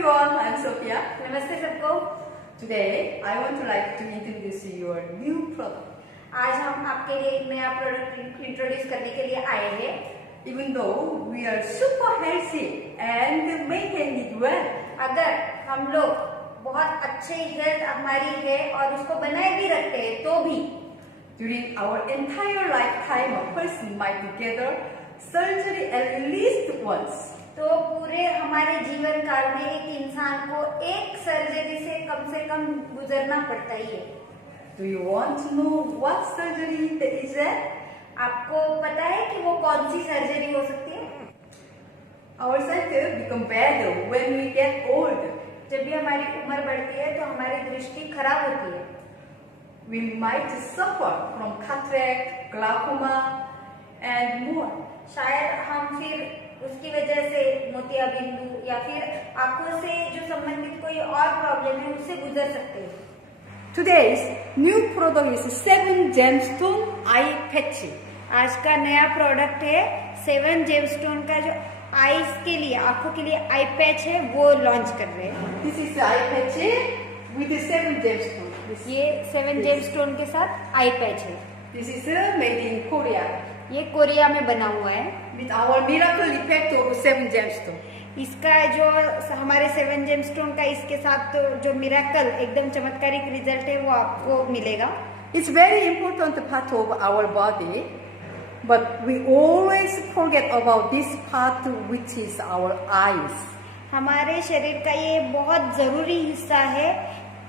everyone, I'm Sophia. नमस्ते सबको। Today, I want to like to introduce your new product. आज हम आपके लिए एक नया प्रोडक्ट इंट्रोड्यूस करने के लिए आए हैं। Even though we are super healthy and maintain it well, अगर हम लोग बहुत अच्छे हेल्थ हमारी है और उसको बनाए भी रखते हैं तो भी during our entire lifetime, a person might together surgery at least once. तो पूरे हमारे जीवन काल में एक इंसान को एक सर्जरी से कम गुजरना पड़ता ही है। Do you want to know what surgery is that? आपको पता है कि वो कौन सी सर्जरी हो सकती है? Our sight become better when we get old. जब भी हमारी उम्र बढ़ती है तो हमारी दृष्टि खराब होती है। We might suffer from cataract, glaucoma, and more. शायद हम फिर उसकी वजह से मोतियाबिंदु या फिर आंखों से जो संबंधित कोई और प्रॉब्लम है उससे गुजर सकते हैं। Today's new product is 7 gemstone eye patch. आज का नया प्रोडक्ट है 7 जेमस्टोन का जो आईज के लिए आंखों के लिए आई पैच है वो लॉन्च कर रहे हैं। This is eye patch with 7 gemstone. ये 7 जेमस्टोन के साथ आई पैच है। This is made in Korea ये कोरिया में बना हुआ है। with our miracle effect of 7 gemstone. इसका जो हमारे 7 जेमस्टोन का इसके साथ तो जो मिरेकल एकदम चमत्कारिक रिजल्ट है वो आपको मिलेगा। It's very important part of our body, but we always forget about this part which is our eyes. हमारे शरीर का ये बहुत जरूरी हिस्सा है,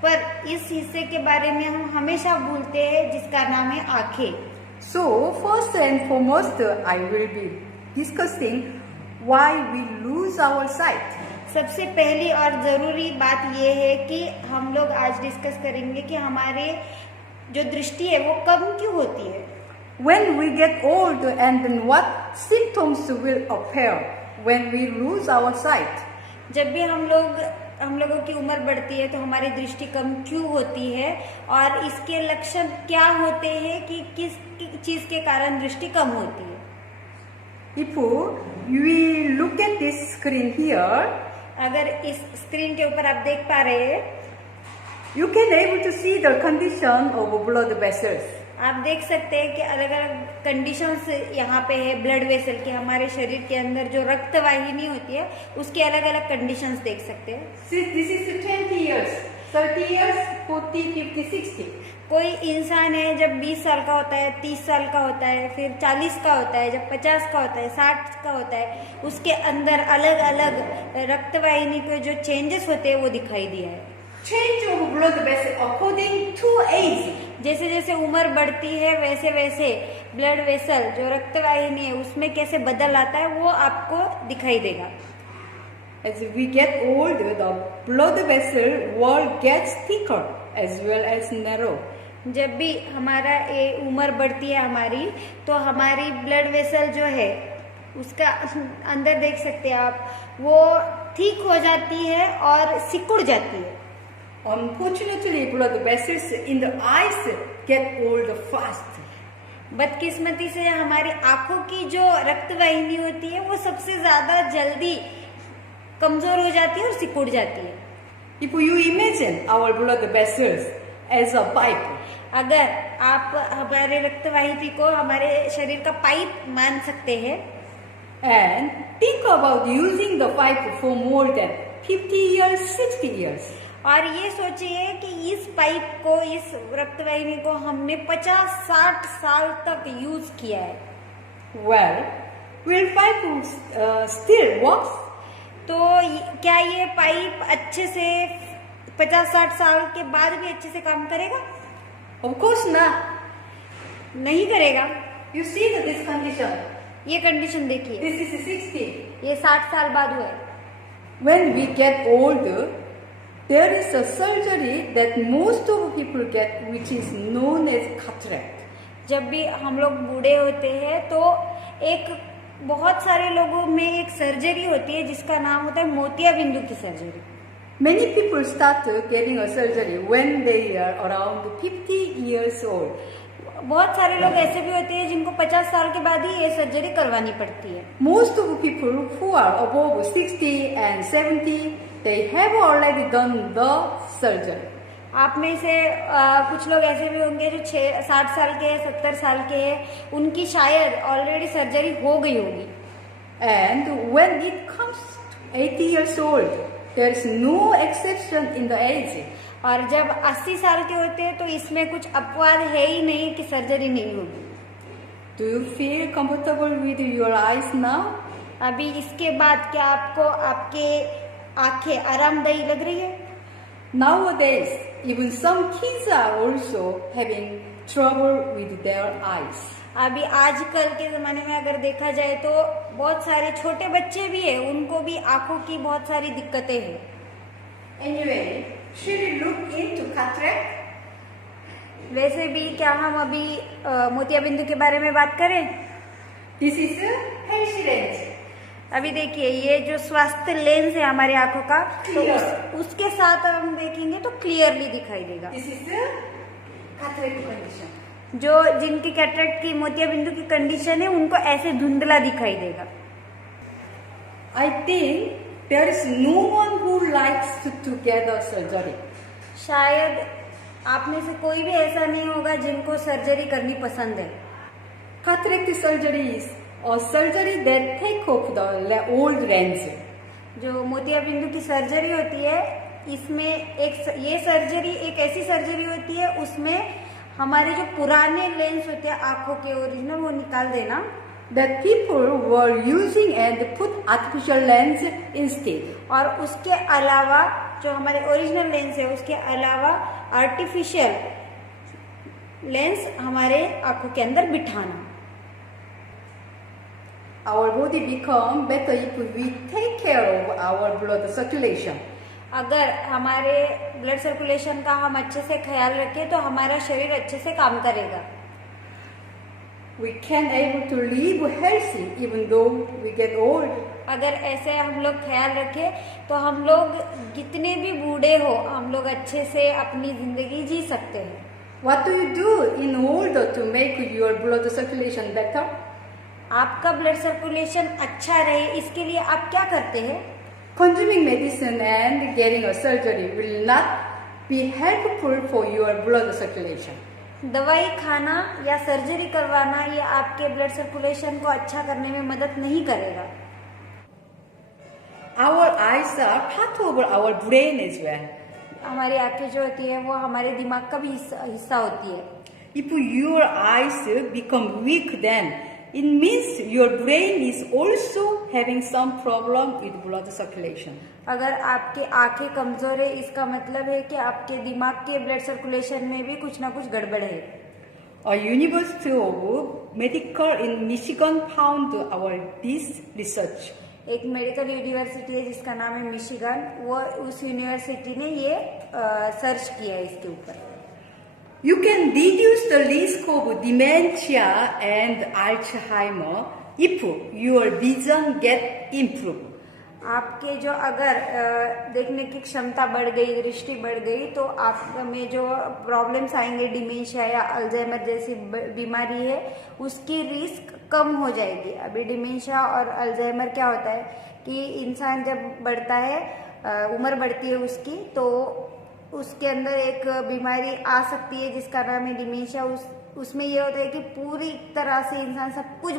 पर इस हिस्से के बारे में हम हमेशा भूलते हैं जिसका नाम है आंखें। So first and foremost, I will be discussing why we lose our sight. सबसे पहली और जरूरी बात ये है कि हम लोग आज डिस्कस करेंगे कि हमारे जो दृष्टि है वो कम क्यों होती है। When we get old and then what symptoms will appear when we lose our sight? जब भी हम लोगों की उम्र बढ़ती है तो हमारी दृष्टि कम क्यों होती है और इसके लक्षण क्या होते हैं कि किस चीज के कारण दृष्टि कम होती है। If we look at this screen here, अगर इस स्क्रीन के ऊपर आप देख पा रहे हैं, you can able to see the condition of blood vessels. आप देख सकते हैं कि अलग अलग कंडीशंस यहाँ पे है ब्लड वेसल के, हमारे शरीर के अंदर जो रक्त वाहिनी होती है उसके अलग अलग कंडीशंस देख सकते हैं। This is 20 years, 30 years, 40, 50, 60. कोई इंसान है जब 20 साल का होता है, 30 साल का होता है, फिर 40 का होता है, जब 50 का होता है, 60 का होता है, उसके अंदर अलग अलग रक्त वाहिनी के जो चेंजेस होते हैं वो दिखाई दिया है। Change of blood vessel according to age. जैसे जैसे उम्र बढ़ती है वैसे वैसे ब्लड वेसल जो रक्त वाहिनी है उसमें कैसे बदल आता है वो आपको दिखाई देगा। As we get older, the blood vessel wall gets thicker as well as narrow. जब भी हमारा ये उम्र बढ़ती है हमारी तो हमारी ब्लड वेसल जो है उसका अंदर देख सकते हैं आप, वो ठीक हो जाती है और सिकुड़ जाती है। Unfortunately, blood vessels in the eyes get old fast. बदकिस्मती से हमारी आंखों की जो रक्त वाहिनी होती है वो सबसे ज्यादा जल्दी कमजोर हो जाती है और सिकुड़ जाती है। If you imagine our blood vessels as a pipe, अगर आप हमारे रक्त वाहिनी को हमारे शरीर का पाइप मान सकते हैं and think about using the pipe for more than 50 years, 60 years. और ये सोचिए कि इस पाइप को, इस रक्त वाहिनी को हमने 50-60 साल तक यूज किया है। Well, will pipe still works? तो क्या ये पाइप अच्छे से 50-60 साल के बाद भी अच्छे से काम करेगा? Of course not. नहीं करेगा। You see this condition. ये कंडीशन देखिए, This is 60. ये 60 साल बाद हुआ है। When we get older, there is a surgery that most of people get, which is known as cataract. जब भी हम लोग बूढ़े होते हैं तो एक बहुत सारे लोगों में एक सर्जरी होती है जिसका नाम होता है मोतियाबिंदु की surgery. Many people start getting a surgery when they are around 50 years old. बहुत सारे लोग ऐसे भी होते हैं जिनको 50 साल के बाद ही ये सर्जरी करवानी पड़ती है. Most of the people who are above 60 and 70, they have already done the surgery. आप में से कुछ लोग ऐसे भी होंगे जो 60 साल के 70 साल के हैं, उनकी शायद ऑलरेडी सर्जरी हो गई होगी. And when it comes to 80 years old, there is no exception in the age. और जब 80 साल के होते हैं तो इसमें कुछ अपवाद है ही नहीं कि सर्जरी नहीं होगी. Do you feel comfortable with your eyes now? अभी इसके बाद क्या आपको आपके आंखें आरामदायी लग रही है? Nowadays, even some kids are also having trouble with their eyes. अभी आजकल के ज़माने में अगर देखा जाए तो बहुत सारे छोटे बच्चे भी हैं, उनको भी आंखों की बहुत सारी दिक्कतें हैं. Anyway, should we look into cataract? वैसे भी क्या हम अभी मोतियाबिंदु के बारे में बात करें? This is a healthy lens. अभी देखिए ये जो स्वास्थ्य लेंस है हमारी आंखों का, तो Clear. उसके साथ हम देखेंगे तो क्लियरली दिखाई देगा. This is the cataract condition. जो जिनकी कैटरेक्ट की मोतियाबिंदु की कंडीशन है उनको ऐसे धुंधला दिखाई देगा. I think there is no one who likes to get a surgery. शायद आप में से कोई भी ऐसा नहीं होगा जिनको सर्जरी करनी पसंद है. Cataract surgery is a surgery that take off the old lens. जो मोतियाबिंदु की सर्जरी होती है, इसमें ये सर्जरी एक ऐसी सर्जरी होती है उसमें हमारे जो पुराने लेंस होते हैं आंखों के ओरिजिनल वो निकाल देना. That people were using and put artificial lens instead. और उसके अलावा जो हमारे ओरिजिनल लेंस है उसके अलावा आर्टिफिशियल लेंस हमारे आंखों के अंदर बिठाना. Our body become better if we take care of our blood circulation. अगर हमारे ब्लड सर्कुलेशन का हम अच्छे से ख्याल रखें तो हमारा शरीर अच्छे से काम करेगा. We can able to live healthy even though we get old. अगर ऐसे हम लोग ख्याल रखें तो हम लोग कितने भी बूढ़े हो हम लोग अच्छे से अपनी जिंदगी जी सकते हैं. What do you do in order to make your blood circulation better? आपका ब्लड सर्कुलेशन अच्छा रहे इसके लिए आप क्या करते हैं? Consuming medicine and getting a surgery will not be helpful for your blood circulation. दवाई खाना या सर्जरी करवाना ये आपके ब्लड सर्कुलेशन को अच्छा करने में मदद नहीं करेगा. Our eyes are part of our brain as well. हमारी आंखें जो होती है वो हमारे दिमाग का भी हिस्सा होती है. If your eyes become weak, then it means your brain is also having some problem with blood circulation. अगर आपके आंखें कमजोर है इसका मतलब है कि आपके दिमाग के ब्लड सर्कुलेशन में भी कुछ ना कुछ गड़बड़ है. A University of Medical in Michigan found this research. एक मेडिकल यूनिवर्सिटी है जिसका नाम है मिशिगन, वो उस यूनिवर्सिटी ने ये सर्च किया है इसके ऊपर. You can reduce the risk of dementia and Alzheimer if your vision get improved. आपके जो अगर देखने की क्षमता बढ़ गई, दृष्टि बढ़ गई तो आप में जो प्रॉब्लम्स आएंगे डिमेंशिया या अल्जाइमर जैसी बीमारी है उसकी रिस्क कम हो जाएगी. अभी डिमेंशिया और अल्जाइमर क्या होता है कि इंसान जब बढ़ता है, उम्र बढ़ती है उसकी, तो उसके अंदर एक बीमारी आ सकती है जिसका नाम है डिमेंशिया. उसमें ये होता है कि पूरी तरह से इंसान सब कुछ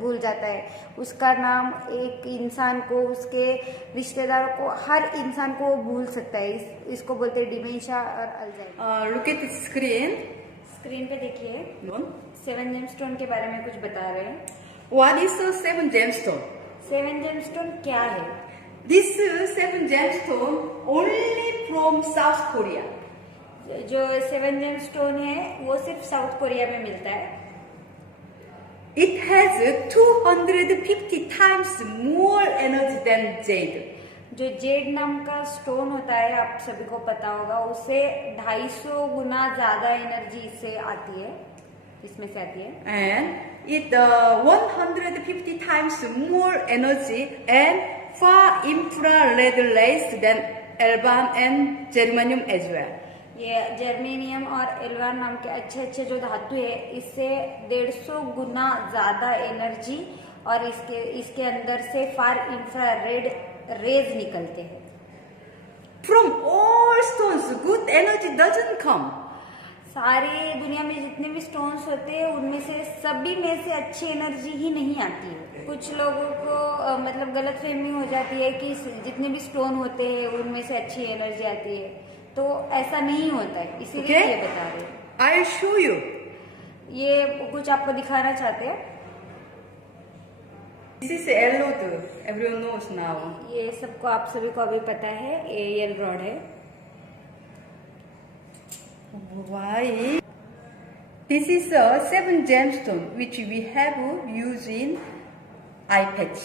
भूल जाता है. उसका नाम एक इंसान को, उसके रिश्तेदारों को, हर इंसान को वो भूल सकता है. इसको बोलते हैं डिमेंशिया और Alzheimer. Look at the screen. Screen पे देखिए, No? 7 जेमस्टोन के बारे में कुछ बता रहे हैं. What is a 7 gemstone? 7 gemstone क्या है? This 7 gemstone only from South Korea. जो 7 जेमस्टोन है वो सिर्फ साउथ कोरिया में मिलता है. It has 250 times more energy than jade. जो जेड नाम का स्टोन होता है आप सभी को पता होगा, उससे 250 गुना ज्यादा एनर्जी इससे आती है, इसमें से आती है. And it 150 times more energy and far infrared rays than alban and germanium as well. ये जर्मेनियम और एल्वान नाम के अच्छे अच्छे जो धातु है, इससे 150 गुना ज्यादा एनर्जी और इसके अंदर से फार इंफ्रारेड रेज निकलते हैं। From all stones, good energy doesn't come. सारी दुनिया में जितने भी स्टोन्स होते हैं उनमें से सभी में से अच्छी एनर्जी ही नहीं आती है। कुछ लोगों को मतलब गलतफहमी हो जाती है कि जितने भी स्टोन होते हैं उनमें से अच्छी एनर्जी आती है, तो ऐसा नहीं होता है, इसीलिए ये बता रहे हैं। I'll show you. ये कुछ आपको दिखाना चाहते हैं। This is electrode. Everyone knows now. ये सबको आप सभी को अभी पता है, ये एल रॉड है। Why? This is a 7 gemstone which we have used in eye patch.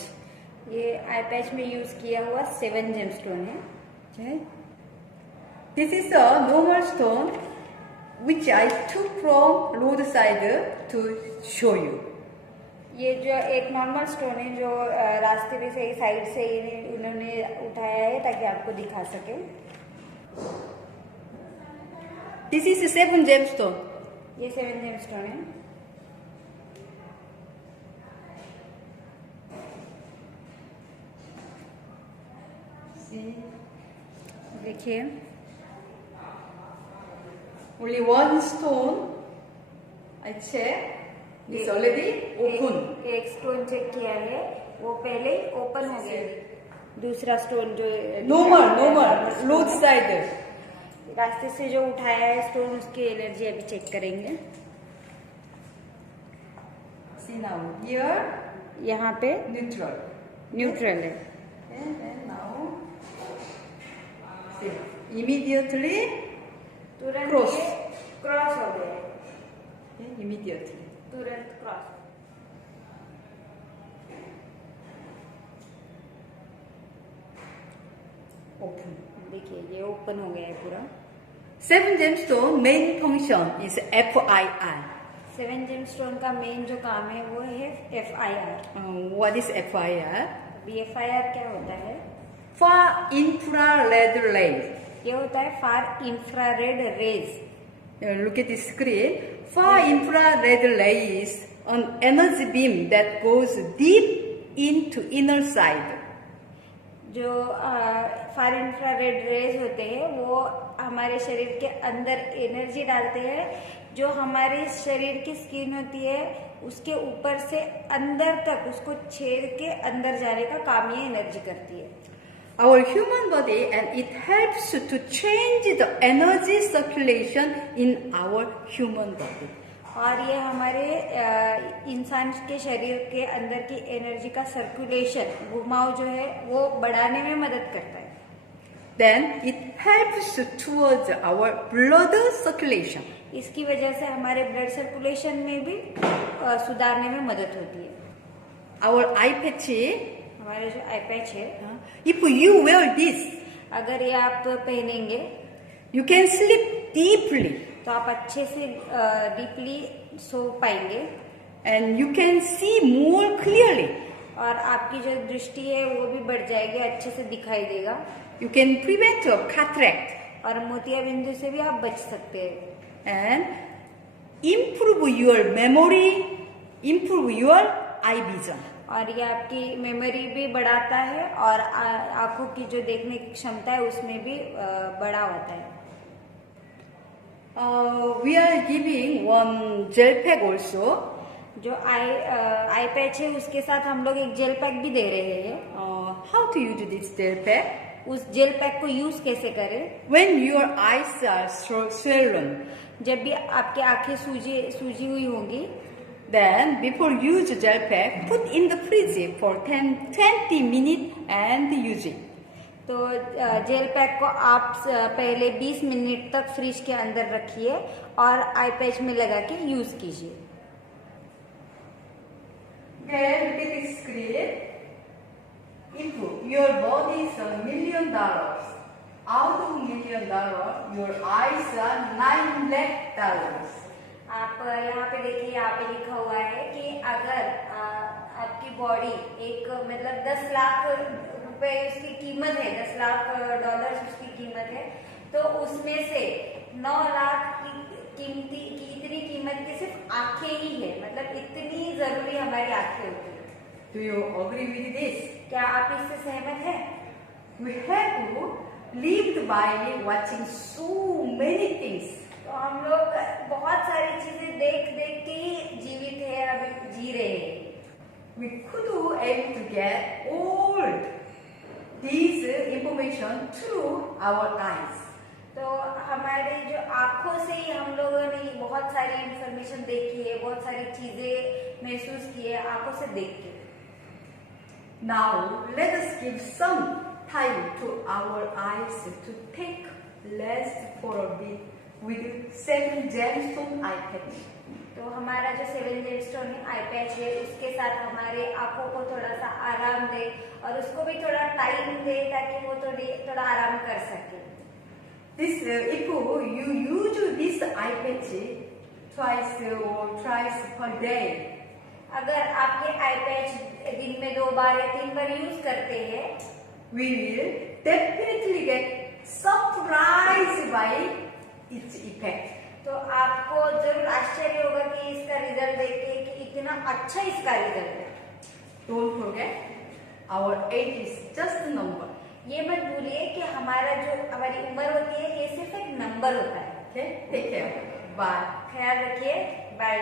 ये आई पैच में यूज किया हुआ 7 जेमस्टोन है। Okay. This is a normal stone which I took from roadside to show you. ये जो एक normal stone है जो रास्ते में से साइड से उन्होंने उठाया है ताकि आपको दिखा सके। This is a 7 gemstone. ये 7 जेमस्टोन है। देखिए, Only one stone I check is already open. एक स्टोन चेक किया है, वो पहले ओपन हो गया। दूसरा स्टोन जो Normal, roadside. रास्ते से जो उठाया है स्टोन, उसकी एनर्जी अभी चेक करेंगे। See now, here यहाँ पे neutral. न्यूट्रल है। And then now, see, immediately तुरंत Cross. ये क्रॉस हो गया है, okay, immediately. तुरंत क्रॉस। Open. देखिए, ये ओपन हो गया है पूरा। 7 gemstone main function is FII. 7 gemstone का मेन जो काम है वो है FIR। What is FIR? अभी FIR क्या होता है? Far infrared rays. ये होता है far infrared rays. Look at the screen. Far infrared ray is an energy beam that goes deep into inner side. जो फार इंफ्रारेड रेज होते हैं वो हमारे शरीर के अंदर एनर्जी डालते हैं, जो हमारे शरीर की स्किन होती है उसके ऊपर से अंदर तक उसको छेद के अंदर जाने का काम ये एनर्जी करती है। Our human body, and it helps to change the energy circulation in our human body. और ये हमारे इंसान के शरीर के अंदर की एनर्जी का सर्कुलेशन, घुमाव जो है वो बढ़ाने में मदद करता है। Then it helps towards our blood circulation. इसकी वजह से हमारे ब्लड सर्कुलेशन में भी सुधारने में मदद होती है। Our eye patch, हमारे जो आई पैच है, if you wear this, अगर ये आप पहनेंगे you can sleep deeply तो आप अच्छे से डीपली सो पाएंगे and you can see more clearly. और आपकी जो दृष्टि है वो भी बढ़ जाएगी, अच्छे से दिखाई देगा। You can prevent cataract और मोतिया बिंदु से भी आप बच सकते हैं and improve your memory, improve your eye vision. और ये आपकी मेमोरी भी बढ़ाता है और आंखों की जो देखने की क्षमता है उसमें भी बढ़ा होता है। We are giving one gel pack also. जो आई पैच है उसके साथ हम लोग एक जेल पैक भी दे रहे हैं। How to use this gel pack? उस जेल पैक को यूज कैसे करें? When your eyes are swollen, जब भी आपकी आंखें सूजी हुई होंगी, then before use gel pack, put in the fridge for 20 minutes and use it. तो जेल पैक को आप पहले 20 मिनट तक फ्रिज के अंदर रखिए और आई पैच में लगा के यूज कीजिए। Then look at this screen. Improve. Your body is $1 million. Out of $1 million, your eyes are $9 lakh. आप यहाँ पे देखिए, यहाँ पे लिखा हुआ है कि अगर आपकी बॉडी एक मतलब 10 लाख रुपए उसकी कीमत है, $10 लाख उसकी कीमत है, तो उसमें से 9 लाख की इतनी कीमत की सिर्फ आंखें ही है, मतलब इतनी जरूरी हमारी आंखें होती है। Do you agree with this? क्या आप इससे सहमत हैं? We have lived by watching so many things. तो हम लोग बहुत सारी चीजें देख देख के ही जीवित है, अभी जी रहे हैं। We could able to get all these information through our eyes. तो हमारे जो आंखों से ही हम लोगों ने बहुत सारी इंफॉर्मेशन देखी है, बहुत सारी चीजें महसूस की है आंखों से देख के। Now let us give some time to our eyes to take rest for a bit with 7 gemstone eye patch. तो हमारा जो 7 जेमस्टोन आई पैच है उसके साथ हमारे आंखों को थोड़ा सा आराम दे और उसको भी थोड़ा टाइम दे ताकि वो थोड़ा आराम कर सके। This if you use this eye patch twice or thrice per day. अगर आप ये आई पैच दिन में 2 बार या 3 बार यूज करते हैं, we will definitely get surprised by its effect. तो आपको जरूर आश्चर्य होगा कि इसका रिजल्ट देख के कि इतना अच्छा इसका रिजल्ट है। Don't forget, our age is just a number. ये मत भूलिए कि हमारी उम्र होती है, ये सिर्फ एक नंबर होता है। Okay, take care. Bye. ख्याल रखिए, बाय।